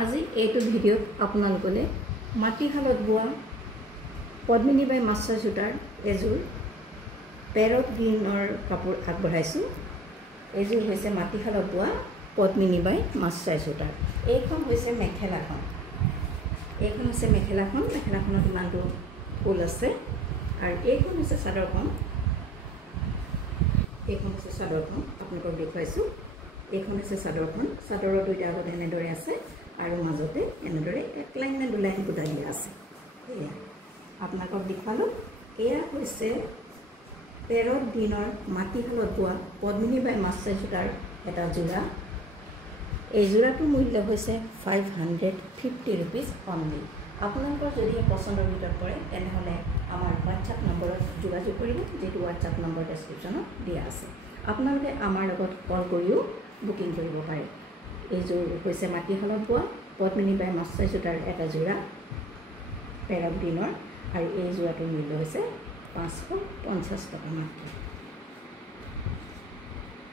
আজি এইটো ভিডিঅ'ত আপোনালোকলৈ মাটিশালত বোৱা পদ্মিনী বাই মাছাই সূতাৰ এযোৰ পেৰট গ্ৰীণৰ কাপোৰ আগবঢ়াইছোঁ। এইযোৰ হৈছে মাটিশালত বোৱা পদ্মিনী বাই মাছাই সূতাৰ। এইখন হৈছে মেখেলাখন। এইখন হৈছে মেখেলাখন। মেখেলাখনত ইমানটো ফুল আছে আৰু এইখন হৈছে চাদৰখন। এইখন হৈছে চাদৰখন, আপোনালোকক দেখুৱাইছোঁ। এইখন হৈছে চাদৰখন। চাদৰৰ দুইটা আগত এনেদৰে আছে আৰু মাজতে এনেদৰে এক লাইন নে দুলাইন বুটা দিয়া আছে। এয়া আপোনালোকক দেখুৱালোঁ। এয়া হৈছে পেৰট গ্ৰীণৰ মাটিশালত বোৱা পদ্মিনী বাই মাছাই সূতাৰ এটা যোৰা। এই যোৰাটোৰ মূল্য হৈছে 550 ৰুপিজ অনলি। আপোনালোকৰ যদি পচন্দৰ ভিতৰত পৰে তেনেহ'লে আমাৰ হোৱাটছআপ নম্বৰত যোগাযোগ কৰিব, যিটো হোৱাটছআপ নম্বৰ ডেছক্ৰিপশ্যনত দিয়া আছে। আপোনালোকে আমাৰ লগত কল কৰিও বুকিং কৰিব পাৰে। এইযোৰ হৈছে মাটিশালত বোৱা পদ্মিনী বাই মাছাই সূতাৰ এটা যোৰা পেৰট গ্ৰীণৰ, আৰু এই যোৰাটোৰ মূল্য হৈছে 550 টকা মাত্ৰ।